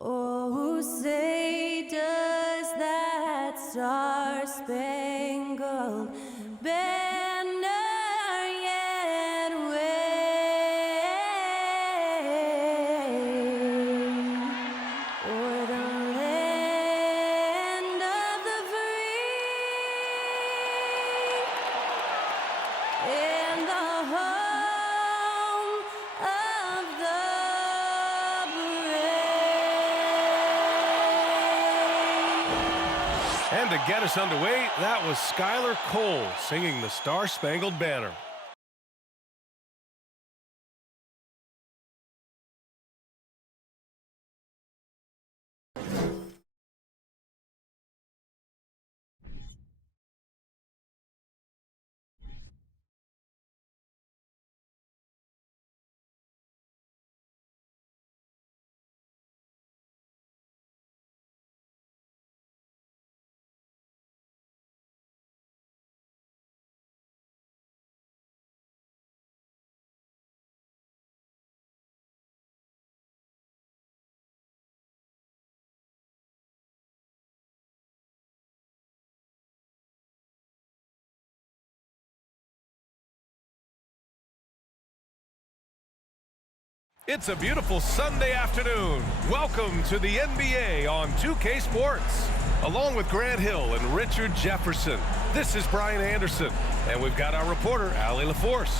Oh, say does that star-spangled banner yet wave o'er the land of the free and the home of the And to get us underway, that was Skylar Cole singing the Star-Spangled Banner. It's a beautiful Sunday afternoon. Welcome to the NBA on 2K Sports. Along with Grant Hill and Richard Jefferson, this is Brian Anderson. And we've got our reporter, Allie LaForce.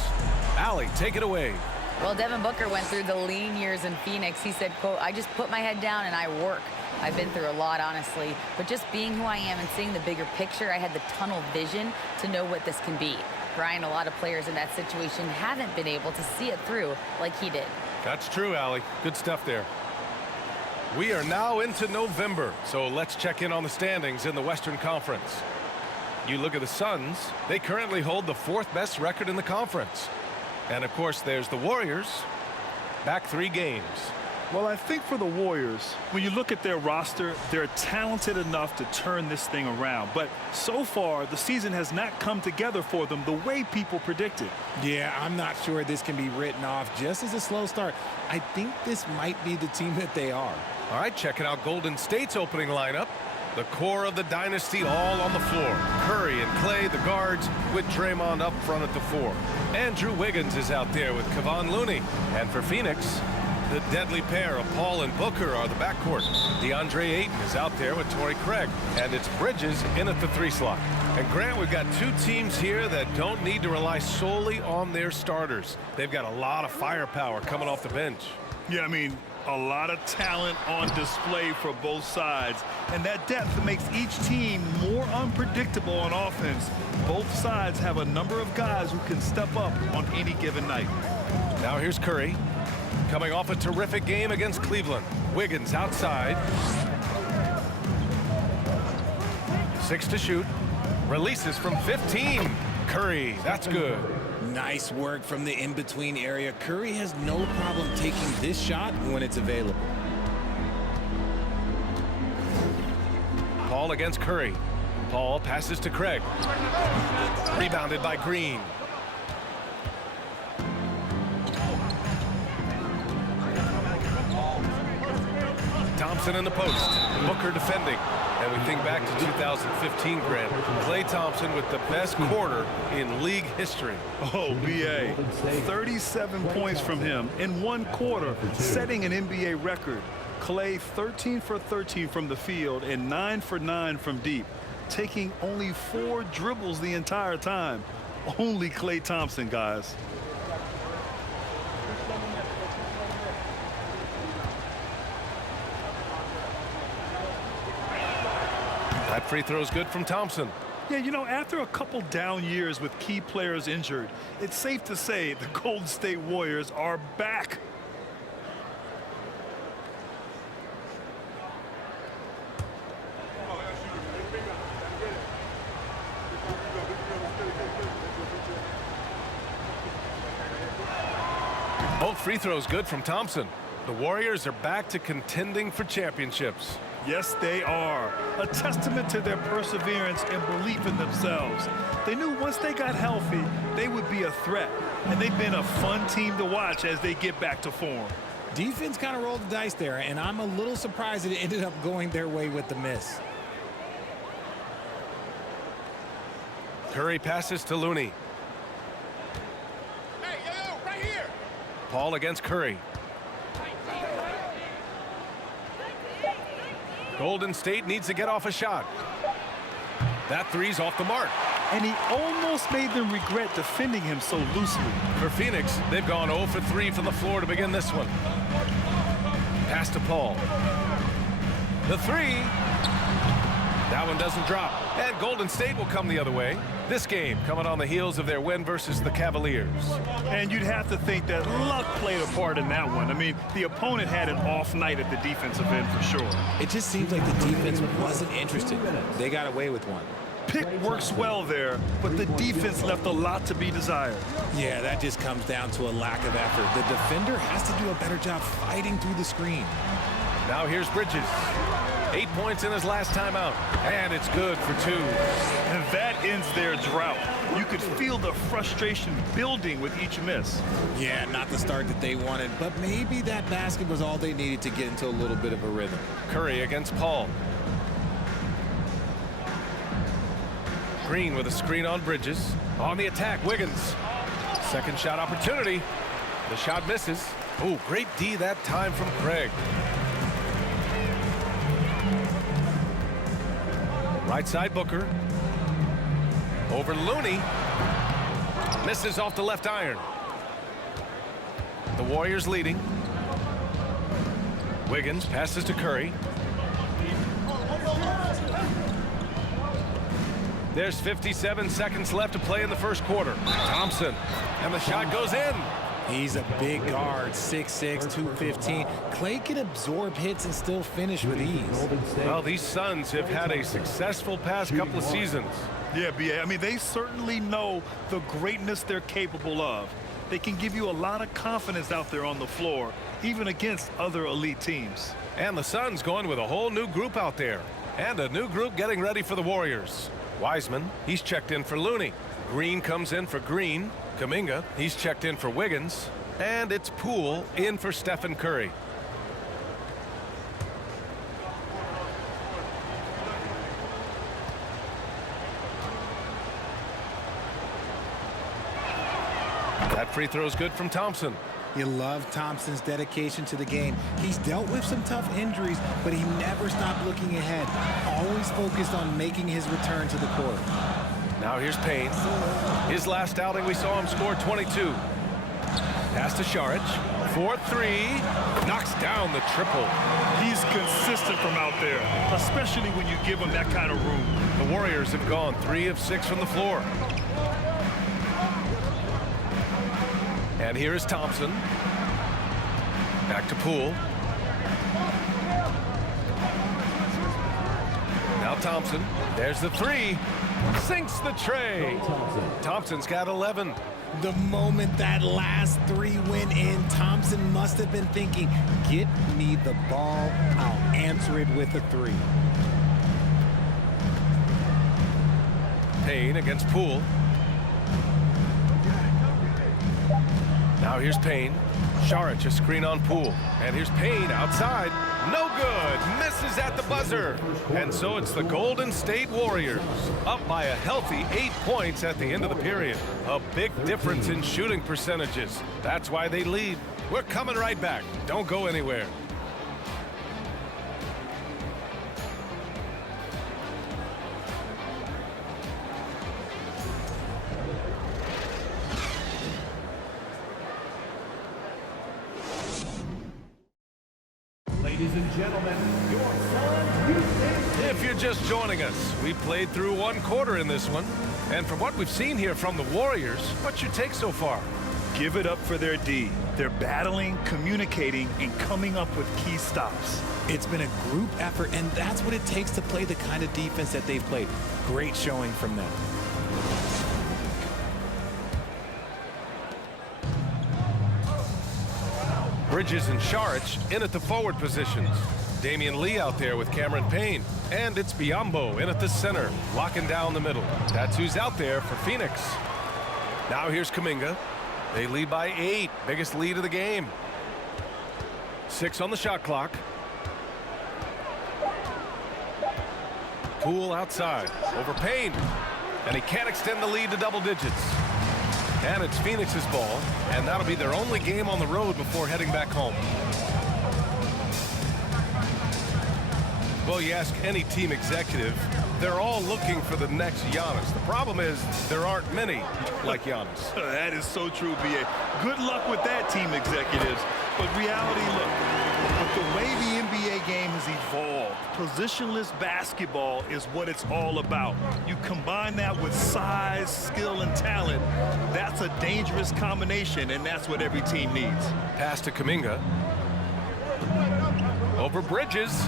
Allie, take it away. Well, Devin Booker went through the lean years in Phoenix. He said, quote, "I just put my head down and I work. I've been through a lot, honestly. But just being who I am and seeing the bigger picture, I had the tunnel vision to know what this can be." Brian, a lot of players in that situation haven't been able to see it through like he did. That's true, Allie. Good stuff there. We are now into November, so let's check in on the standings in the Western Conference. You look at the Suns, they currently hold the 4th best record in the conference. And of course, there's the Warriors, back 3 games. Well, I think for the Warriors, when you look at their roster, they're talented enough to turn this thing around. But so far, the season has not come together for them the way people predicted. Yeah, I'm not sure this can be written off just as a slow start. I think this might be the team that they are. All right, checking out Golden State's opening lineup. The core of the dynasty all on the floor. Curry and Clay, the guards, with Draymond up front at the 4. Andrew Wiggins is out there with Kevon Looney. And for Phoenix, the deadly pair of Paul and Booker are the backcourt. DeAndre Ayton is out there with Torrey Craig. And it's Bridges in at the 3 slot. And Grant, we've got 2 teams here that don't need to rely solely on their starters. They've got a lot of firepower coming off the bench. Yeah, I mean, a lot of talent on display for both sides. And that depth makes each team more unpredictable on offense. Both sides have a number of guys who can step up on any given night. Now here's Curry. Coming off a terrific game against Cleveland. Wiggins outside. 6 to shoot. Releases from 15. Curry, that's good. Nice work from the in-between area. Curry has no problem taking this shot when it's available. Paul against Curry. Paul passes to Craig. Rebounded by Green. Thompson in the post. Booker defending. And we think back to 2015, Grant. Klay Thompson with the best quarter in league history. Oh, B.A. 37 points from him in 1 quarter, setting an NBA record. Klay 13 for 13 from the field and 9 for 9 from deep, taking only 4 dribbles the entire time. Only Klay Thompson, guys. That free throw is good from Thompson. Yeah, you know, after a couple down years with key players injured, it's safe to say the Golden State Warriors are back. Both free throws good from Thompson. The Warriors are back to contending for championships. Yes, they are. A testament to their perseverance and belief in themselves. They knew once they got healthy, they would be a threat. And they've been a fun team to watch as they get back to form. Defense kind of rolled the dice there, and I'm a little surprised it ended up going their way with the miss. Curry passes to Looney. Hey, yo, right here. Paul against Curry. Golden State needs to get off a shot. That three's off the mark. And he almost made them regret defending him so loosely. For Phoenix, they've gone 0 for 3 from the floor to begin this one. Pass to Paul. The three. That one doesn't drop. And Golden State will come the other way. This game coming on the heels of their win versus the Cavaliers. And you'd have to think that luck played a part in that one. I mean, the opponent had an off night at the defensive end for sure. It just seems like the defense wasn't interested. They got away with one. Pick works well there, but the defense left a lot to be desired. Yeah, that just comes down to a lack of effort. The defender has to do a better job fighting through the screen. Now here's Bridges. 8 points in his last time out, and it's good for 2. And that ends their drought. You could feel the frustration building with each miss. Yeah, not the start that they wanted, but maybe that basket was all they needed to get into a little bit of a rhythm. Curry against Paul. Green with a screen on Bridges. On the attack, Wiggins. Second shot opportunity. The shot misses. Oh, great D that time from Craig. Right side, Booker. Over Looney. Misses off the left iron. The Warriors leading. Wiggins passes to Curry. There's 57 seconds left to play in the first quarter. Thompson. And the shot goes in. He's a big guard, 6'6", 215. Clay can absorb hits and still finish with ease. Well, these Suns have had a successful past couple of seasons. Yeah, B.A. I mean, they certainly know the greatness they're capable of. They can give you a lot of confidence out there on the floor, even against other elite teams. And the Suns going with a whole new group out there. And a new group getting ready for the Warriors. Wiseman, he's checked in for Looney. Green comes in for Green. Kuminga, he's checked in for Wiggins. And it's Poole in for Stephen Curry. That free throw is good from Thompson. You love Thompson's dedication to the game. He's dealt with some tough injuries, but he never stopped looking ahead. Always focused on making his return to the court. Now here's Payne. His last outing, we saw him score 22. Pass to Šarić. 4-3. Knocks down the triple. He's consistent from out there, especially when you give him that kind of room. The Warriors have gone 3 of 6 from the floor. And here is Thompson. Back to Poole. Now Thompson. There's the three. Sinks the tray. Thompson's got 11. The moment that last three went in, Thompson must have been thinking, get me the ball, I'll answer it with a three. Payne against Poole. Now here's Payne. Šarić a screen on Poole. And here's Payne outside. No good. Misses at the buzzer. And so it's the Golden State Warriors up by a healthy 8 points at the end of the period. A big difference in shooting percentages. That's why they lead. We're coming right back. Don't go anywhere. Ladies and gentlemen, your Suns Houston. If you're just joining us, we played through one quarter in this one. And from what we've seen here from the Warriors, what's your take so far? Give it up for their D. They're battling, communicating, and coming up with key stops. It's been a group effort, and that's what it takes to play the kind of defense that they've played. Great showing from them. Bridges and Šarić in at the forward positions. Damian Lee out there with Cameron Payne. And it's Biyombo in at the center, locking down the middle. That's who's out there for Phoenix. Now here's Kuminga. They lead by 8, biggest lead of the game. 6 on the shot clock. Poole outside over Payne, and he can't extend the lead to double digits. And it's Phoenix's ball, and that'll be their only game on the road before heading back home. Well, you ask any team executive, they're all looking for the next Giannis. The problem is there aren't many like Giannis. That is so true, B.A. Good luck with that, team executives. But reality, look, with the way the NBA game has evolved, positionless basketball is what it's all about. You combine that with size, skill, and talent, that's a dangerous combination, and that's what every team needs. Pass to Kuminga. Over Bridges.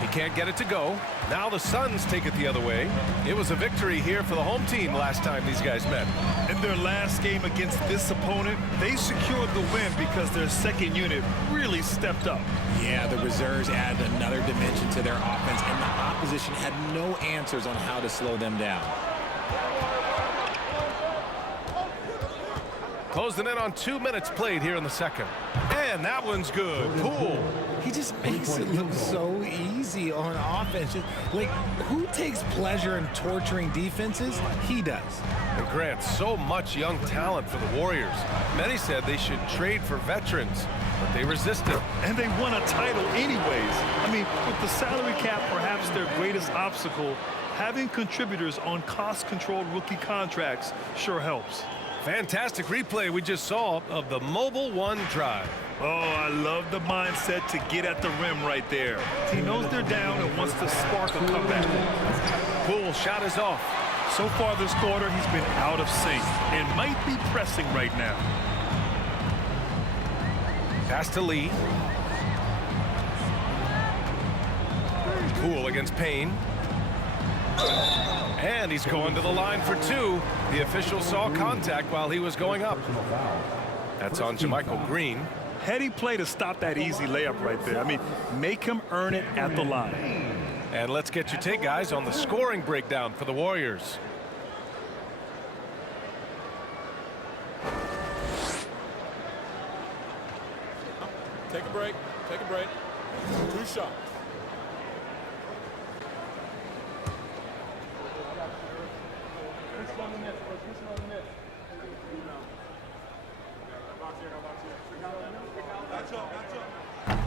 He can't get it to go. Now the Suns take it the other way. It was a victory here for the home team last time these guys met. In their last game against this opponent, they secured the win because their second unit really stepped up. Yeah, the reserves added another dimension to their offense, and the opposition had no answers on how to slow them down. Closing in on 2 minutes played here in the second. And that one's good. Poole. He just makes it look so easy on offense. Like, who takes pleasure in torturing defenses? He does. And Grant, so much young talent for the Warriors. Many said they should trade for veterans, but they resisted. And they won a title anyways. I mean, with the salary cap perhaps their greatest obstacle, having contributors on cost-controlled rookie contracts sure helps. Fantastic replay we just saw of the Mobile One drive. Oh, I love the mindset to get at the rim right there. He knows they're down and wants to spark a comeback. Poole shot is off. So far this quarter, he's been out of sync and might be pressing right now. Pass to Lee. Poole against Payne. And he's going to the line for 2. The official saw contact while he was going up. That's on JaMychal Green. Heady play to stop that easy layup right there. I mean, make him earn it at the line. And let's get your take, guys, on the scoring breakdown for the Warriors. Take a break. Take a break. 2 shots.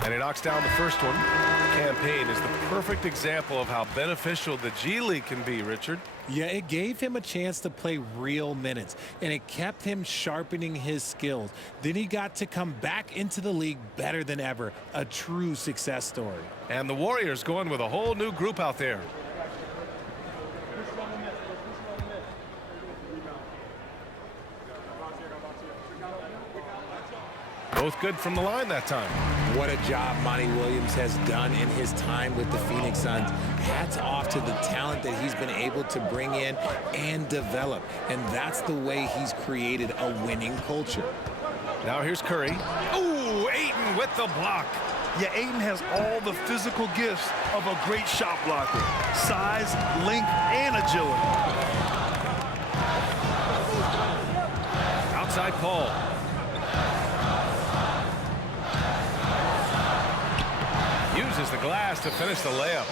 And he knocks down the first one. Cam Payne is the perfect example of how beneficial the G League can be, Richard. Yeah, it gave him a chance to play real minutes, and it kept him sharpening his skills. Then he got to come back into the league better than ever. A true success story. And the Warriors going with a whole new group out there. Both good from the line that time. What a job Monty Williams has done in his time with the Phoenix Suns. Hats off to the talent that he's been able to bring in and develop. And that's the way he's created a winning culture. Now here's Curry. Ooh, Ayton with the block. Yeah, Ayton has all the physical gifts of a great shot blocker. Size, length, and agility. Outside Paul. Uses the glass to finish the layup.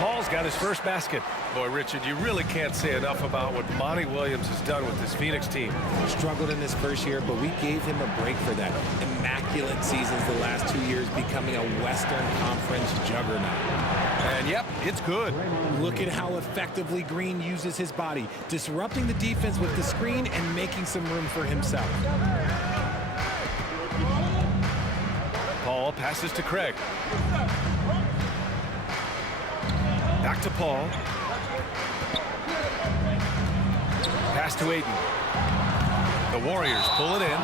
Paul's got his first basket. Boy, Richard, you really can't say enough about what Monty Williams has done with this Phoenix team. Struggled in his first year, but we gave him a break for that. Immaculate seasons the last 2 years, becoming a Western Conference juggernaut. And yep, it's good. Look at how effectively Green uses his body, disrupting the defense with the screen and making some room for himself. Paul passes to Craig. Back to Paul. Pass to Ayton. The Warriors pull it in.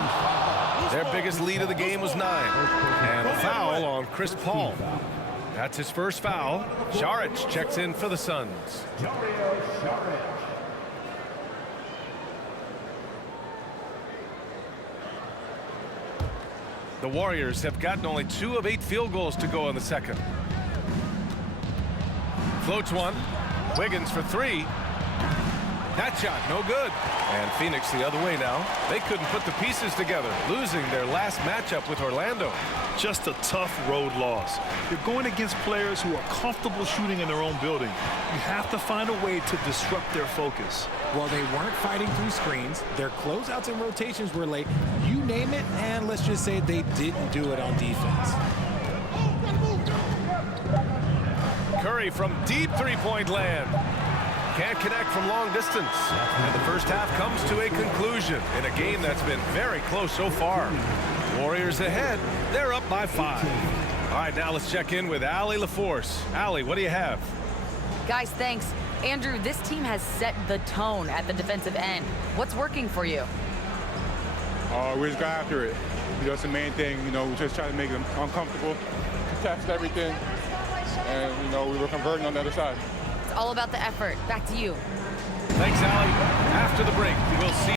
Their biggest lead of the game was 9. And a foul on Chris Paul. That's his first foul. Šarić checks in for the Suns. The Warriors have gotten only 2 of 8 field goals to go in the second. Floats one. Wiggins for 3. That shot, no good. And Phoenix the other way now. They couldn't put the pieces together, losing their last matchup with Orlando. Just a tough road loss. You're going against players who are comfortable shooting in their own building. You have to find a way to disrupt their focus. Well, they weren't fighting through screens. Their closeouts and rotations were late. You name it, and let's just say they didn't do it on defense. Curry from deep three-point land. Can't connect from long distance. And the first half comes to a conclusion in a game that's been very close so far. Warriors ahead. They're up by 5. All right, now let's check in with Allie LaForce. Allie, what do you have? Guys, thanks. Andrew, this team has set the tone at the defensive end. What's working for you? We just got after it. That's the main thing. We just try to make them uncomfortable, contest everything, and, we were converting on the other side. It's all about the effort. Back to you. Thanks, Allie. After the break, we'll see.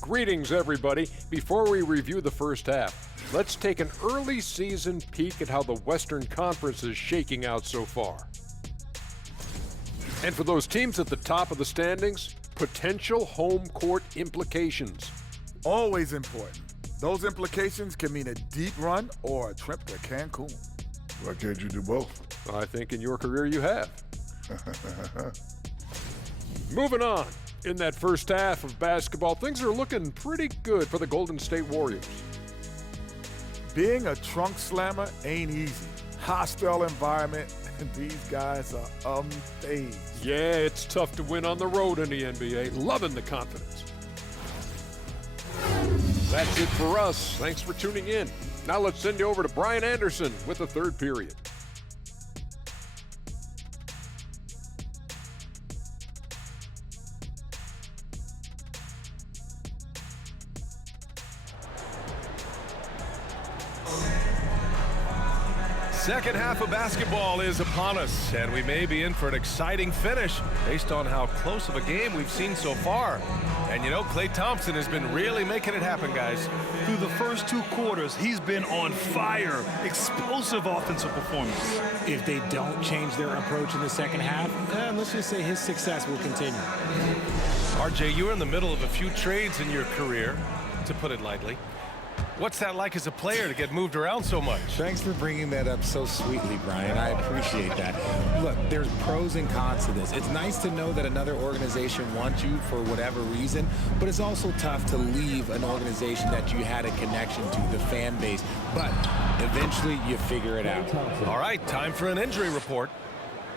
Greetings, everybody. Before we review the first half, let's take an early season peek at how the Western Conference is shaking out so far. And for those teams at the top of the standings, potential home court implications. Always important. Those implications can mean a deep run or a trip to Cancun. Why can't you do both? I think in your career you have. Moving on. In that first half of basketball, things are looking pretty good for the Golden State Warriors. Being a trunk slammer ain't easy. Hostile environment, and these guys are unfazed. Yeah, it's tough to win on the road in the NBA. Loving the confidence. That's it for us. Thanks for tuning in. Now let's send you over to Brian Anderson with the third period. Second half of basketball is upon us, and we may be in for an exciting finish based on how close of a game we've seen so far. And Klay Thompson has been really making it happen, guys. Through the first 2 quarters, he's been on fire. Explosive offensive performance. If they don't change their approach in the second half, let's just say his success will continue. RJ, you were in the middle of a few trades in your career, to put it lightly. What's that like as a player to get moved around so much? Thanks for bringing that up so sweetly, Brian. I appreciate that. Look, there's pros and cons to this. It's nice to know that another organization wants you for whatever reason, but it's also tough to leave an organization that you had a connection to, the fan base. But eventually you figure it out. All right, time for an injury report.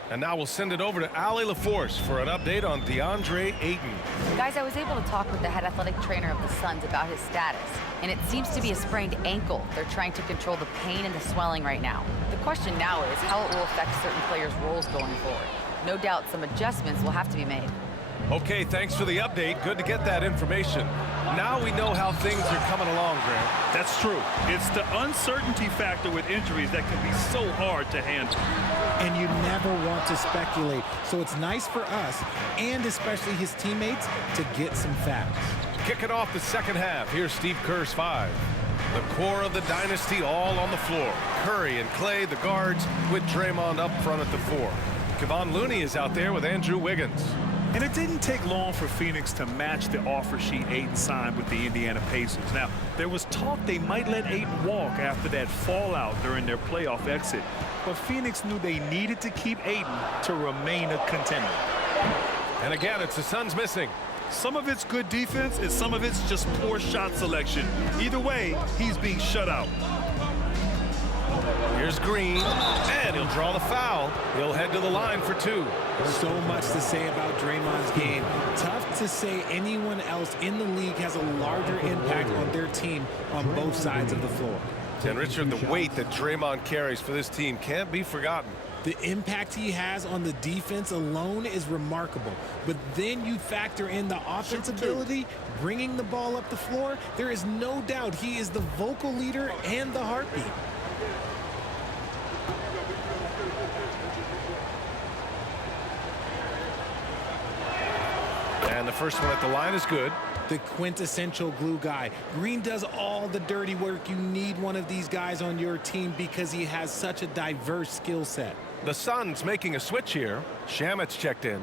And now we'll send it over to Allie LaForce for an update on DeAndre Ayton. Guys, I was able to talk with the head athletic trainer of the Suns about his status, and it seems to be a sprained ankle. They're trying to control the pain and the swelling right now. The question now is how it will affect certain players' roles going forward. No doubt some adjustments will have to be made. Okay, thanks for the update. Good to get that information. Now we know how things are coming along, Grant. That's true. It's the uncertainty factor with injuries that can be so hard to handle. And you never want to speculate. So it's nice for us, and especially his teammates, to get some facts. Kicking off the second half, here's Steve Kerr's 5. The core of the dynasty all on the floor. Curry and Clay, the guards, with Draymond up front at the 4. Kevon Looney is out there with Andrew Wiggins. And it didn't take long for Phoenix to match the offer sheet Ayton signed with the Indiana Pacers. Now, there was talk they might let Ayton walk after that fallout during their playoff exit. But Phoenix knew they needed to keep Ayton to remain a contender. And again, it's the Suns missing. Some of it's good defense, and some of it's just poor shot selection. Either way, he's being shut out. Here's Green, and he'll draw the foul. He'll head to the line for 2. So much to say about Draymond's game. Tough to say anyone else in the league has a larger impact on their team on both sides of the floor. And Richard, the weight that Draymond carries for this team can't be forgotten. The impact he has on the defense alone is remarkable. But then you factor in the offense ability, bringing the ball up the floor. There is no doubt he is the vocal leader and the heartbeat. And the first one at the line is good. The quintessential glue guy. Green does all the dirty work. You need one of these guys on your team because he has such a diverse skill set. The Suns making a switch here. Shamet's checked in.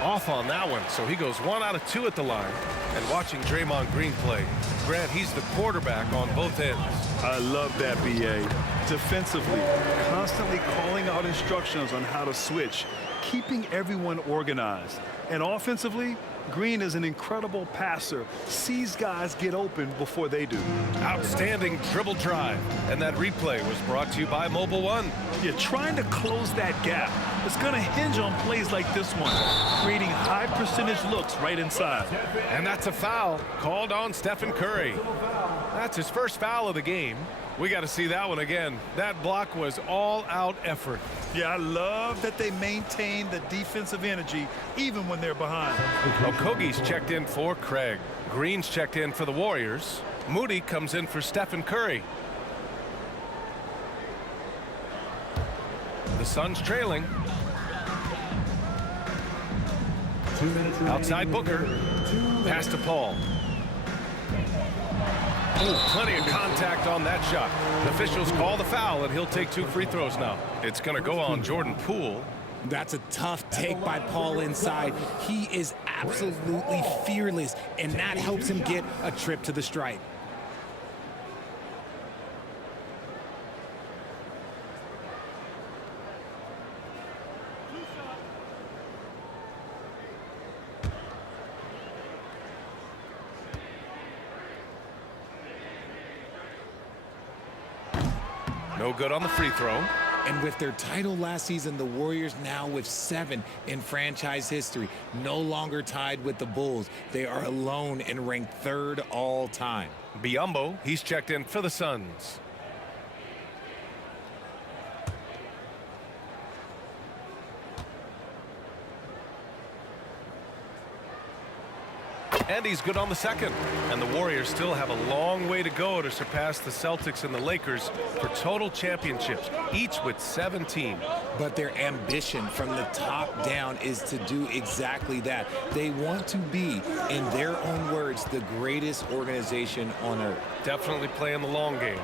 Off on that one, so he goes 1 out of 2 at the line. And watching Draymond Green play, Grant, he's the quarterback on both ends. I love that, B.A. Defensively, constantly calling out instructions on how to switch, keeping everyone organized. And offensively, Green is an incredible passer, sees guys get open before they do. Outstanding dribble drive. And that replay was brought to you by Mobile One. You're trying to close that gap. It's going to hinge on plays like this one, creating high percentage looks right inside. And that's a foul called on Stephen Curry. That's his first foul of the game. We got to see that one again. That block was all-out effort. Yeah, I love that they maintain the defensive energy even when they're behind. Okogie's checked in for Craig. Green's checked in for the Warriors. Moody comes in for Stephen Curry. The Suns trailing. Outside Booker. Pass to Paul. Oh, plenty of contact on that shot. The officials call the foul, and he'll take 2 free throws now. It's going to go on Jordan Poole. That's a tough take by Paul inside. He is absolutely fearless, and that helps him get a trip to the stripe. No good on the free throw. And with their title last season, the Warriors now with 7 in franchise history, no longer tied with the Bulls. They are alone and ranked 3rd all time. Biyombo, he's checked in for the Suns. And he's good on the second. And the Warriors still have a long way to go to surpass the Celtics and the Lakers for total championships, each with 17. But their ambition from the top down is to do exactly that. They want to be, in their own words, the greatest organization on earth. Definitely playing the long game.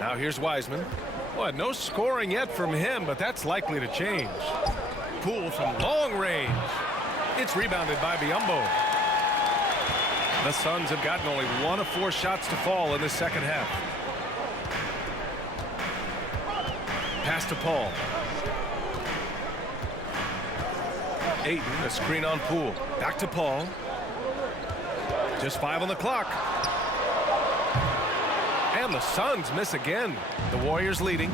Now here's Wiseman. Well, no scoring yet from him, but that's likely to change. Poole from long range. It's rebounded by Biyombo. The Suns have gotten only 1 of 4 shots to fall in the second half. Pass to Paul. Ayton, a screen on Poole. Back to Paul. Just 5 on the clock. And the Suns miss again. The Warriors leading.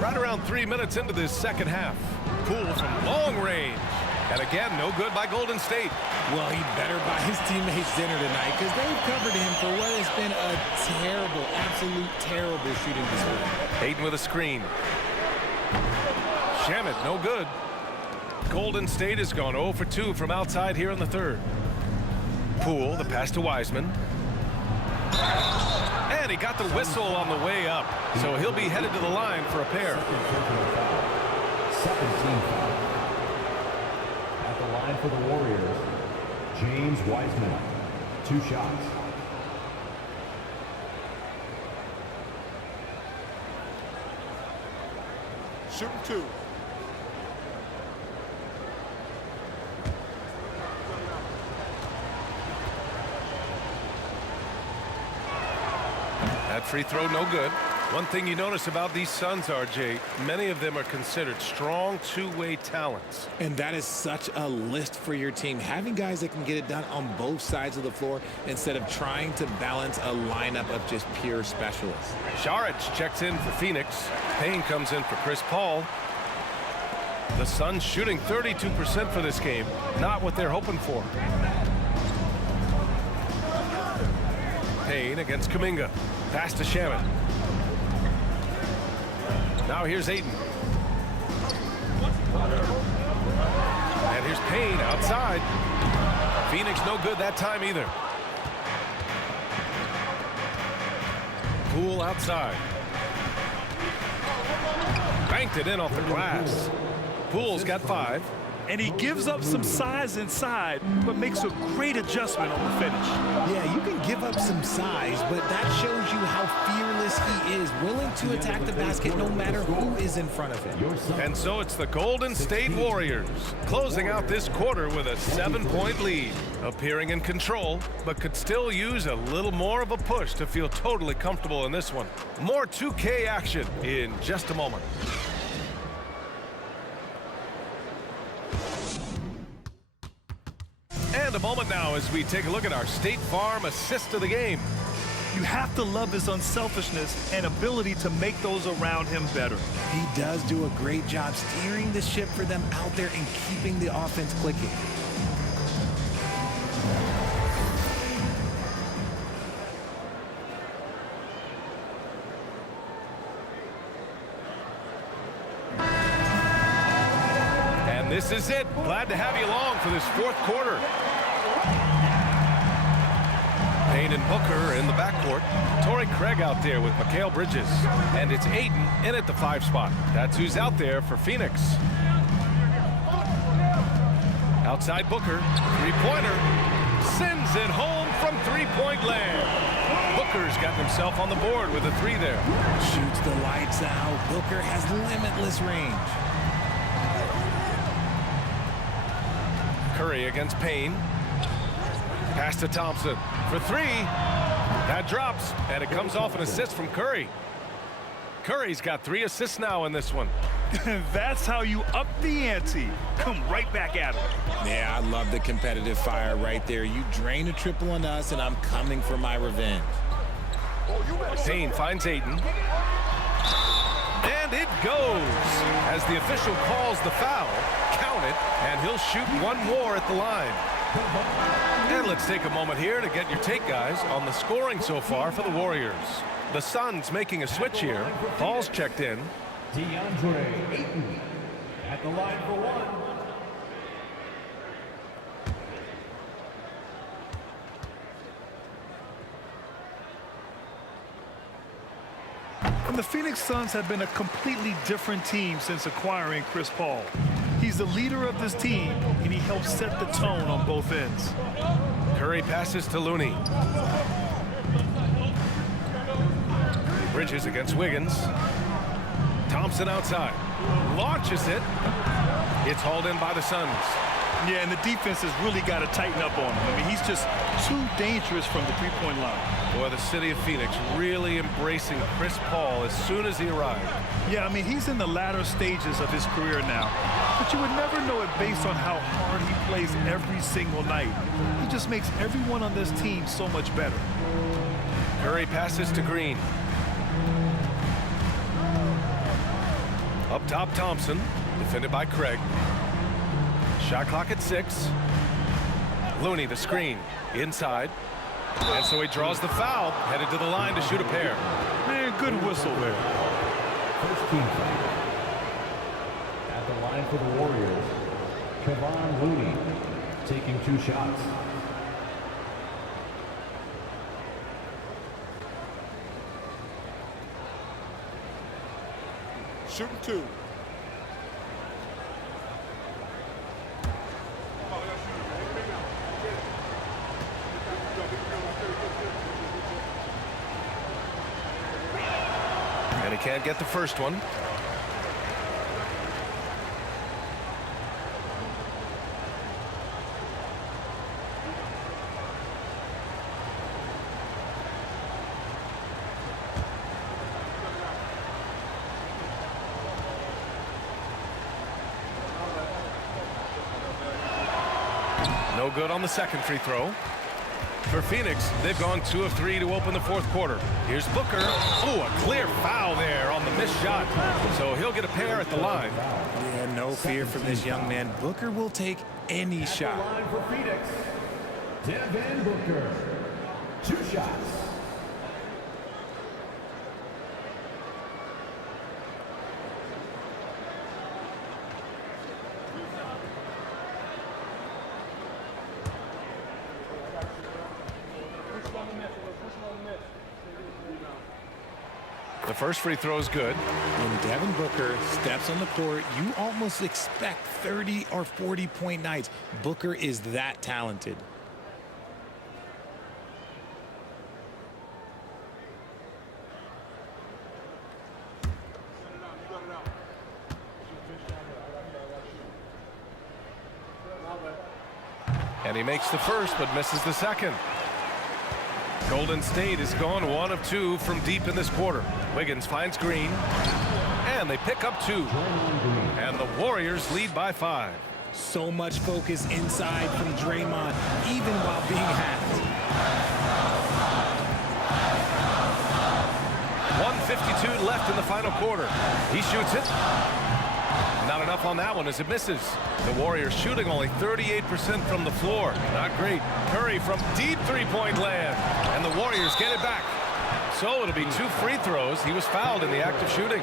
Right around 3 minutes into this second half. Poole from long range. And again, no good by Golden State. Well, he better buy his teammates dinner tonight because they've covered him for what has been a terrible, absolute terrible shooting display. Ayton with a screen. Shamet, no good. Golden State has gone 0 for 2 from outside here in the third. Poole, the pass to Wiseman. And he got the whistle on the way up. So he'll be headed to the line for a pair. 17 foul. At the line for the Warriors, James Wiseman. 2 shots. Shooting 2. That free throw no good. One thing you notice about these Suns, RJ, many of them are considered strong two-way talents. And that is such a list for your team. Having guys that can get it done on both sides of the floor instead of trying to balance a lineup of just pure specialists. Saric checks in for Phoenix. Payne comes in for Chris Paul. The Suns shooting 32% for this game. Not what they're hoping for. Payne against Kuminga. Pass to Shamet. Now here's Ayton. And here's Payne outside. Phoenix no good that time either. Poole outside. Banked it in off the glass. Poole's got 5. And he gives up some size inside, but makes a great adjustment on the finish. Yeah, you can give up some size, but that shows you how fearless he is, willing to attack the basket no matter who is in front of him. And so it's the Golden State Warriors closing out this quarter with a 7-point lead, appearing in control, but could still use a little more of a push to feel totally comfortable in this one. More 2K action in just a moment. And a moment now as we take a look at our State Farm assist of the game. You have to love his unselfishness and ability to make those around him better. He does do a great job steering the ship for them out there and keeping the offense clicking. And this is it. Glad to have you along for this fourth quarter. Payne and Booker in the backcourt. Torrey Craig out there with Mikal Bridges. And it's Ayton in at the 5 spot. That's who's out there for Phoenix. Outside Booker. Three-pointer. Sends it home from three-point land. Booker's got himself on the board with a 3 there. Shoots the lights out. Booker has limitless range. Curry against Payne. Pass to Thompson for 3. That drops, and it comes off an assist from Curry. Curry's got 3 assists now in this one. That's how you up the ante. Come right back at him. Yeah, I love the competitive fire right there. You drain a triple on us, and I'm coming for my revenge. Payne finds Ayton. And it goes. As the official calls the foul, count it, and he'll shoot 1 more at the line. And let's take a moment here to get your take, guys, on the scoring so far for the Warriors. The Suns making a switch here. Paul's checked in. DeAndre Ayton at the line for 1. And the Phoenix Suns have been a completely different team since acquiring Chris Paul. He's the leader of this team, and he helps set the tone on both ends. Curry passes to Looney. Bridges against Wiggins. Thompson outside. Launches it. It's hauled in by the Suns. Yeah, and the defense has really got to tighten up on him. I mean, he's just too dangerous from the three-point line. Boy, the city of Phoenix really embracing Chris Paul as soon as he arrived. Yeah, I mean, he's in the latter stages of his career now. But you would never know it based on how hard he plays every single night. He just makes everyone on this team so much better. Curry passes to Green. Up top, Thompson. Defended by Craig. Shot clock at 6. Looney, the screen, inside. And so he draws the foul, headed to the line to shoot a pair. Man, good whistle there. First team foul. At the line for the Warriors, Kevon Looney taking 2 shots. Shooting 2. And he can't get the first one. No good on the second free throw. For Phoenix, they've gone 2 of 3 to open the fourth quarter. Here's Booker. Oh, a clear foul there on the missed shot. So he'll get a pair at the line. Yeah, no fear from this young man. Booker will take any shot. At the line for Phoenix, Devin Booker. 2 shots. The first free throw is good. When Devin Booker steps on the court, you almost expect 30 or 40-point nights. Booker is that talented. And he makes the first, but misses the second. Golden State has gone 1 of 2 from deep in this quarter. Wiggins finds Green, and they pick up 2. And the Warriors lead by 5. So much focus inside from Draymond, even while being hacked. 1:52 left in the final quarter. He shoots it. Not enough on that one as it misses. The Warriors shooting only 38% from the floor. Not great. Curry from deep three-point land. And the Warriors get it back. So it'll be 2 free throws. He was fouled in the act of shooting.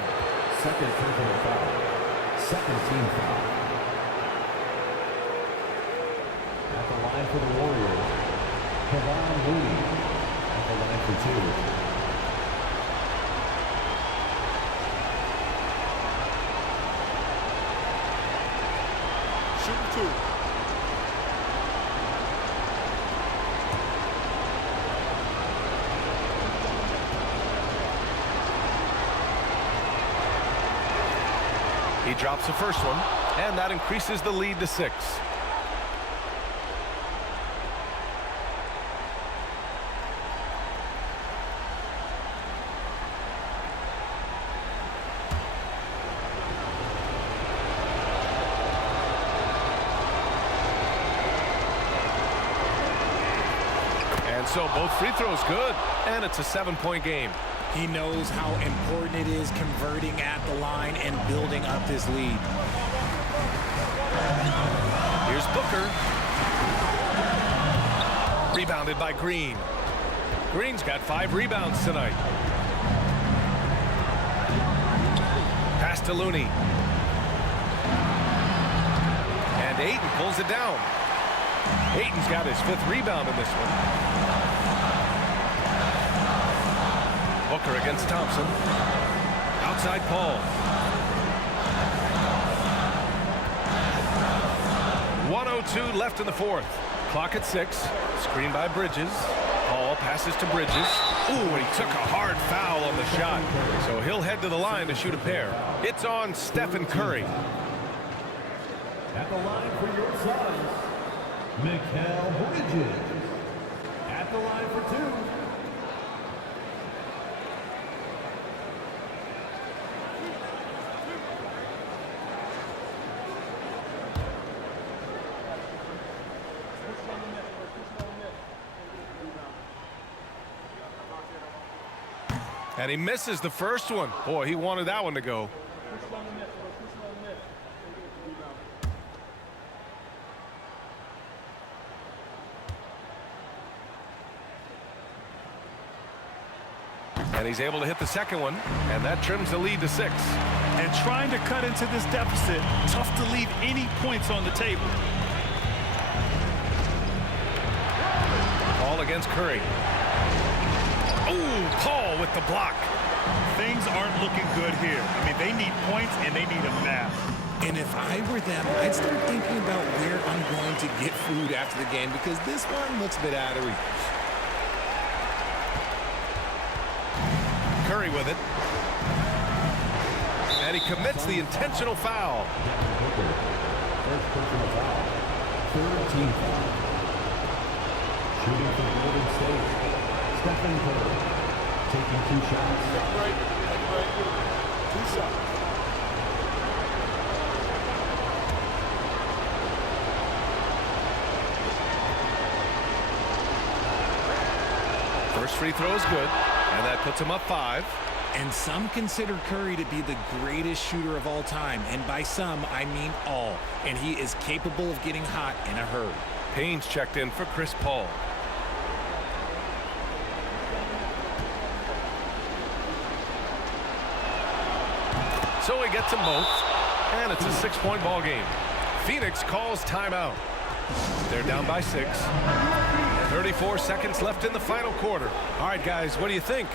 Second personal foul. Second team foul. At the line for the Warriors, Kevon Looney. At the line for 2. Shooting 2. He drops the first one, and that increases the lead to 6. And so both free throws good, and it's a 7-point game. He knows how important it is converting at the line and building up this lead. Here's Booker. Rebounded by Green. Green's got 5 rebounds tonight. Pass to Looney. And Ayton pulls it down. Ayton's got his 5th rebound in this one. Booker against Thompson. Outside Paul. 1:02 left in the fourth. Clock at 6. Screen by Bridges. Paul passes to Bridges. Ooh, and he took a hard foul on the shot. So he'll head to the line to shoot a pair. It's on Stephen Curry. At the line for your Suns, Mikal Bridges. At the line for 2. And he misses the first one. Boy, he wanted that one to go. And he's able to hit the second one, and that trims the lead to 6. And trying to cut into this deficit, tough to leave any points on the table. Paul against Curry. Oh, Paul with the block. Things aren't looking good here. I mean, they need points and they need them now. And if I were them, I'd start thinking about where I'm going to get food after the game because this one looks a bit out of reach. Curry with it. And he commits the intentional foul. First personal foul. Third team foul. Shooting for Golden State. Stephen Curry. Taking 2 shots. Take a break. Take a break. 2 shots. First free throw is good, and that puts him up 5. And some consider Curry to be the greatest shooter of all time. And by some, I mean all. And he is capable of getting hot in a hurry. Payne's checked in for Chris Paul. So he gets them both, and it's a 6-point ball game. Phoenix calls timeout. They're down by 6. 34 seconds left in the final quarter. All right, guys, what do you think?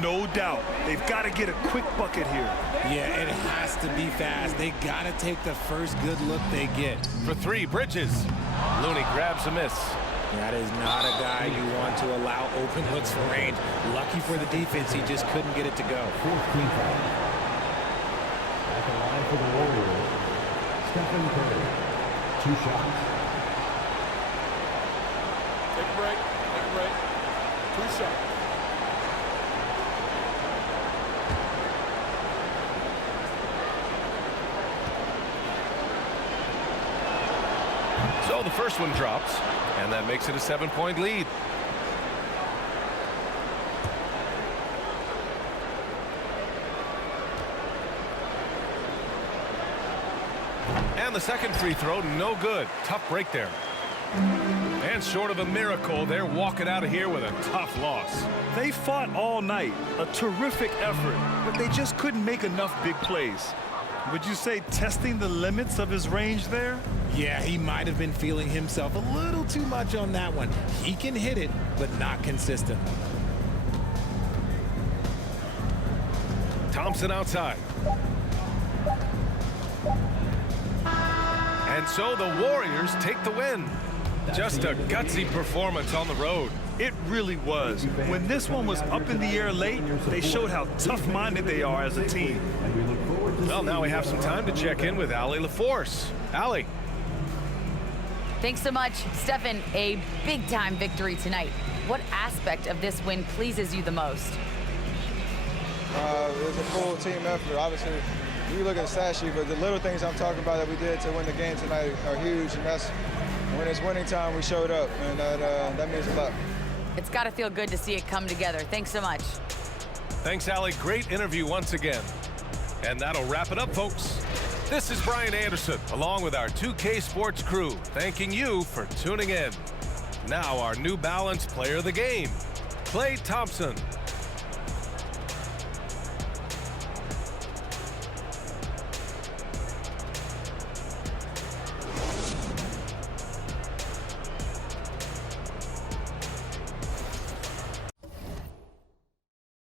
No doubt. They've got to get a quick bucket here. Yeah, it has to be fast. They got to take the first good look they get. For 3, Bridges. Looney grabs a miss. That is not a guy you want to allow open looks for range. Lucky for the defense, he just couldn't get it to go. Fourth team foul. At the line for the Warriors. Stephen Curry. 2 shots. Take a break. Take a break. 2 shots. So the first one drops, and that makes it a 7-point lead. And the second free throw, no good. Tough break there. And short of a miracle, they're walking out of here with a tough loss. They fought all night, a terrific effort, but they just couldn't make enough big plays. Would you say testing the limits of his range there? Yeah, he might have been feeling himself a little too much on that one. He can hit it, but not consistently. Thompson outside. And so the Warriors take the win. Just a gutsy performance on the road. It really was. When this one was up in the air late, they showed how tough-minded they are as a team. Well, now we have some time to check in with Allie LaForce. Allie. Thanks so much, Stephen. A big-time victory tonight. What aspect of this win pleases you the most? It was a full team effort. Obviously, you look at the stat sheet, but the little things I'm talking about that we did to win the game tonight are huge, and that's when it's winning time, we showed up, and that means a lot. It's got to feel good to see it come together. Thanks so much. Thanks, Allie. Great interview once again. And that'll wrap it up, folks. This is Brian Anderson, along with our 2K Sports crew, thanking you for tuning in. Now, our New Balance player of the game, Klay Thompson.